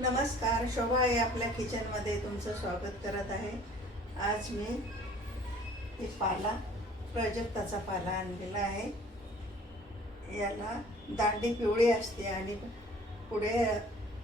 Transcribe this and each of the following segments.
नमस्कार, शोभा आहे आपल्या किचनमध्ये तुमचं स्वागत करत आहे। आज मी हे पाला प्राजक्ताचा पाला आणलेला आहे। याला दांडी पिवळी असते आणि पुढे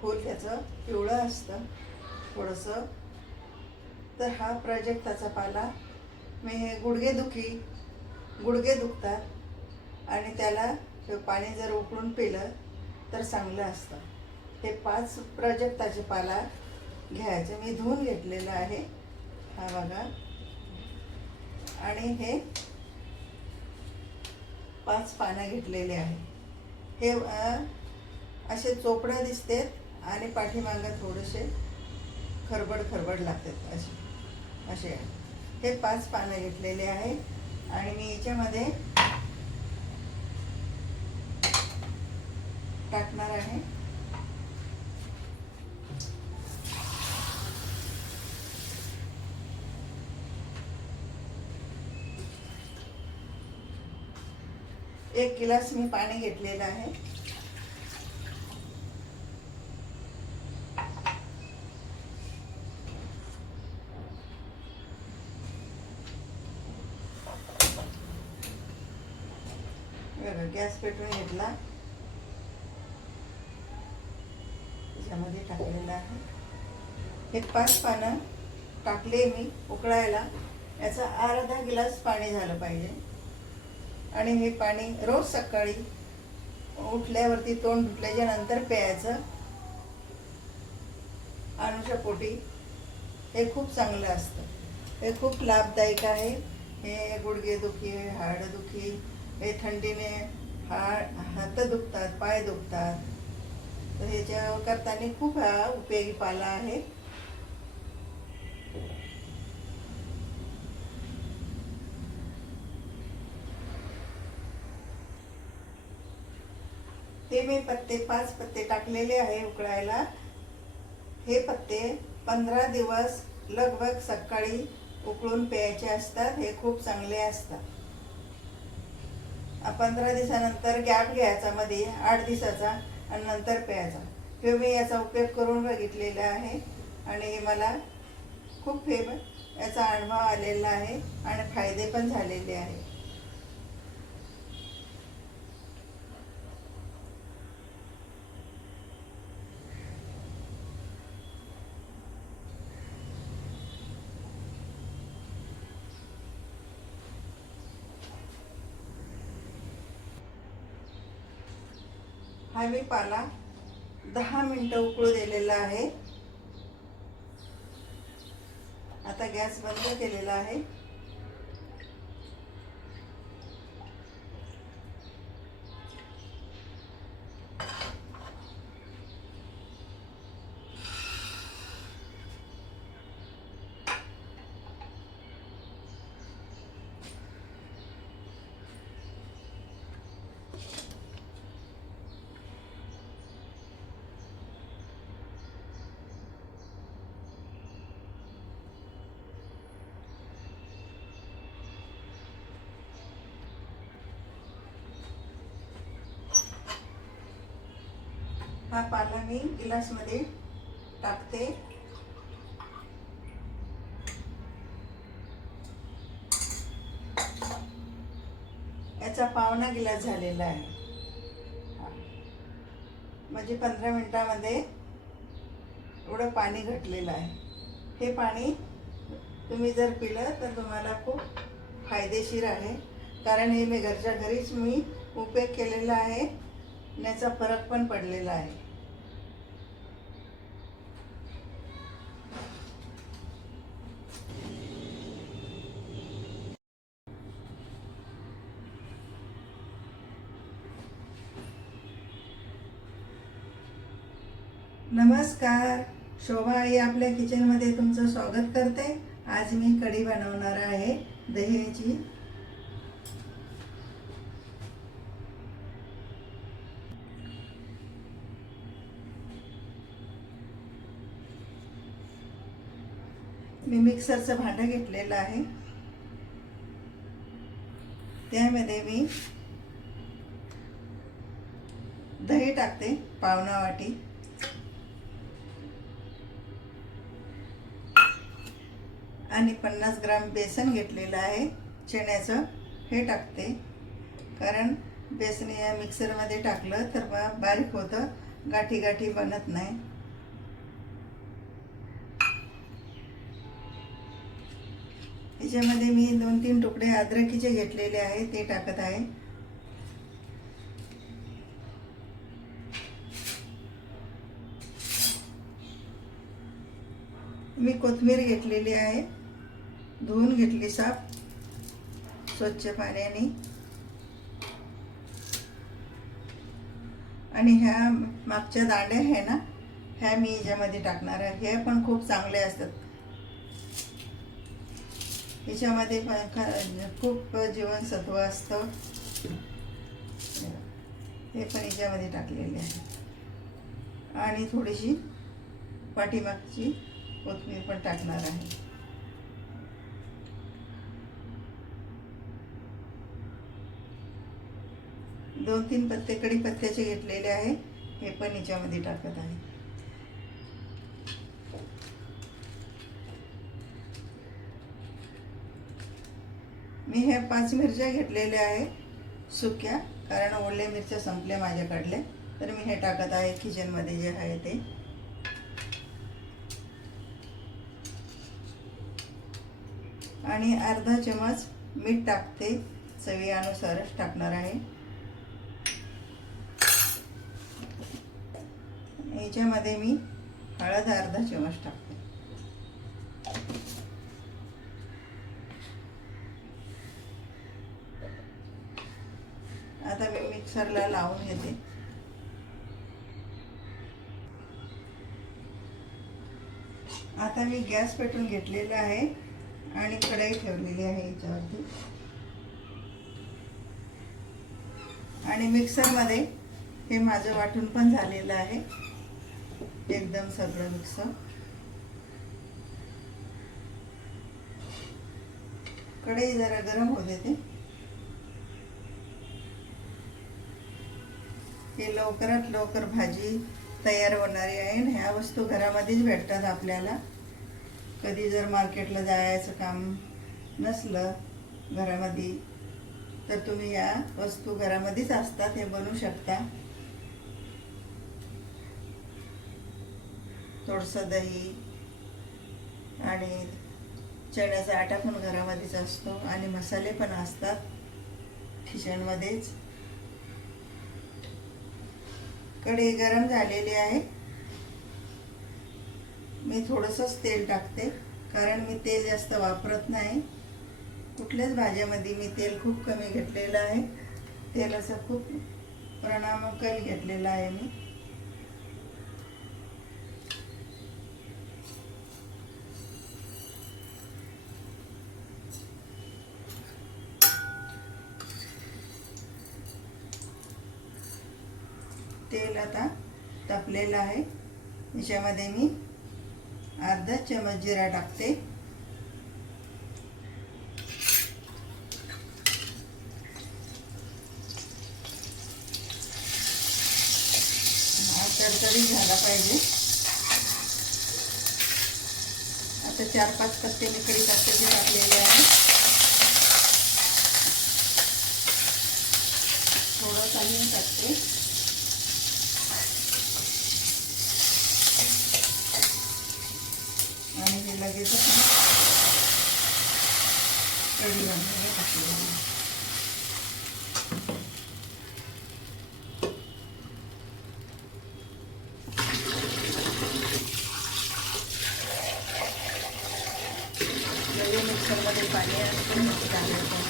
फूल त्याचं पिवळं असतं थोडंसं। तर हा प्राजक्ताचा पाला मी गुडघे दुखतात आणि त्याला पाणी जर उकळून पिलं तर चांगलं असतं। हे 5 प्राजक्ताचे पाला घ्यायचे, मी धुवून घेतलेला आहे हा बघा। आणि हे 5 पानं घेतलेले आहे। हे असे चोपडं दिसतात आणि पाठीमागं थोडेसे खरबड लागतात असे हे 5 पानं घेतलेले आहे। आणि मी याच्यामध्ये टाकणार आहे एक गिलास मी पाणी घेतलेलं आहे। गॅस पेटवून घेतला, त्याच्यामध्ये टाकलेलं आहे। हे 5 पानं टाकले मी उकळायला। याचा अर्धा गिलास पाणी झालं पाहिजे। आणि हे पाणी रोज सकाळी उठल्यावरती तोंड धुतल्याच्या नंतर प्यायचं अनुषापोटी। हे खूप चांगलं असतं, हे खूप लाभदायक आहे। हे गुडघेदुखी, हाडदुखी, हे थंडीने हात दुखतात, पाय दुखतात, तर ह्याच्या करताना खूप हा उपयोगी पाला आहे। हे मी 5 पत्ते टाकलेले आहे उकळायला। हे पत्ते 15 दिवस लगभग सकाळी उकळून प्यायचे असतात। हे खूप चांगले असतात। 15 दिवसानंतर गॅप घ्यायचा, मध्ये 8 दिवसाचा, आणि नंतर प्यायचा। हे मी याचा उपयोग करून बघितलेला आहे आणि मला खूप याचा अनुभव आलेला आहे आणि फायदे पण झालेले आहे। हा मी पाला 10 मिनिटं उकळू दिलेला आहे। आता गॅस बंद केलेला आहे। हा पाला मी गिलासमध्ये टाकते। याचा पावणा गिलास झालेला आहे, म्हणजे 15 मिनिटांमध्ये एवढं पाणी घटलेलं आहे। हे पाणी तुम्ही जर पिलं तर तुम्हाला खूप फायदेशीर आहे, कारण हे मी घरच्या घरीच मी उपयोग केलेला आहे आणि याचा फरक पण पडलेला आहे। नमस्कार, शोभा आई आपल्या किचनमध्ये तुमचं स्वागत करते। आज मी कढी बनवणार आहे दह्याची। मी मिक्सरचं भांडं घेतलेलं आहे, त्यामध्ये मी दही टाकते पावणा वाटी, आणि 50 ग्राम बेसन घेतलेलं आहे चण्याचं, हे टाकते. कारण बेसन या मिक्सरमध्ये टाकलं तर बारीक होतं, गाठी गाठी बनत नाही. याच्यामध्ये मी 2-3 तुकडे अद्रकीचे घेतलेले आहे, ते टाकत आहे. मी कोथिंबीर घेतलेली आहे, धुवून घेतली साफ स्वच्छ पाण्याने. आणि ह्या मागच्या दांड्या आहे ना, ह्या मी याच्यामध्ये टाकणार आहे. हे पण खूप चांगले असतात, याच्यामध्ये खूप जीवनसत्व असतं. हे पण याच्यामध्ये टाकलेले आहे. आणि थोडीशी पाठीमागची कोथिंबीर पण टाकणार आहे. दोन तीन पत्ते कढीपत्त्याचे घेतलेले आहे, हे पण याच्यामध्ये टाकत आहे. मी ह्या 5 मिरच्या घेतलेल्या आहे सुक्या, कारण ओल्या मिरच्या संपल्या माझ्याकडले, तर मी हे टाकत आहे किचनमध्ये जे आहे ते. आणि अर्धा चमच मीठ टाकते, चवीनुसारच टाकणार आहे. याच्यामध्ये मी हळद अर्धा चमच टाकते. आता मी मिक्सरला लावून घेते. आता मी गॅस पेटवून घेतलेला आहे आणि कढई ठेवलेली आहे याच्यावरती. आणि मिक्सरमध्ये हे माझं वाटून पण झालेलं आहे, एकदम सगळं मिक्स. कढई जरा गरम होऊ देते. हे लवकरात लवकर भाजी तयार होणारी आहे. ह्या वस्तू घरामध्येच भेटतात आपल्याला. कधी जर मार्केटला जायचं काम नसलं घरामध्ये, तर तुम्ही या वस्तू घरामध्येच असतात, हे बनवू शकता. थोडंसं दही आणि चण्याचा आटा पण घरामध्येच असतो, आणि मसाले पण असतात किचनमध्येच. कढई गरम झालेली आहे. मी थोडंसंच तेल टाकते, कारण मी तेल जास्त वापरत नाही. कुठल्याच भाज्यामध्ये मी तेल खूप कमी घेतलेलं आहे. तेलाचा खूप प्रमाण कमी घेतलेला आहे मी. तेल आता तापलेलं आहे. याच्यामध्ये मी अर्धा चमच जिरा टाकते. हा तरतरी झाला पाहिजे. आता 4-5 पत्ते मी कढीपत्त्याचे टाकलेले आहे. थोडं काढून टाकते. आणि हे लगेच कढीमध्ये टाकलेलं आहे. लगेच मिक्सरमध्ये पाणी असतं टाकायचं.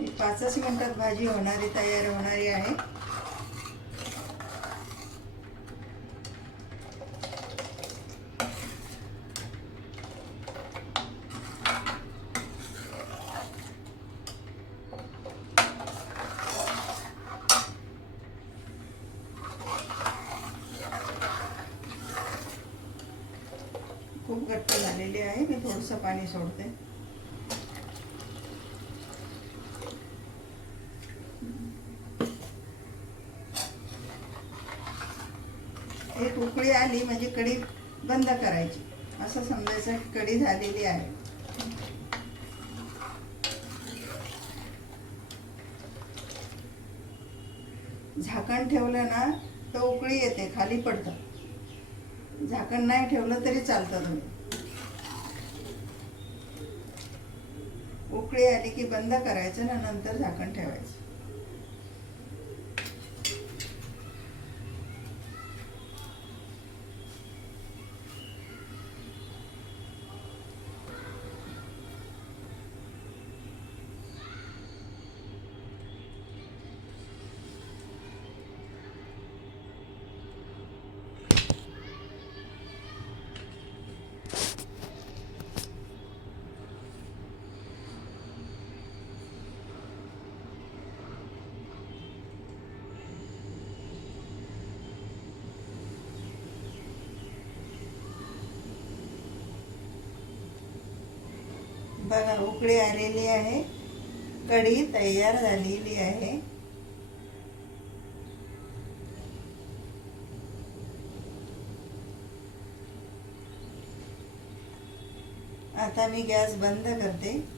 ही 5 मिनिटात भाजी तयार होणारी आहे. पाणी सोडते. एक उकळी आली म्हणजे कढी बंद करायची. असं समजायचं की कढी झालेली आहे. झाकण ठेवलं ना तर उकळी येते, खाली पडतं. झाकण नाही ठेवलं तरी चालतं. तुम्ही उकळी आली की बंद करायचं ना, नंतर झाकण ठेवायचं. बघा, उकळी आलेली आहे. कढी तयार झालेली आहे. आता मी गॅस बंद करते.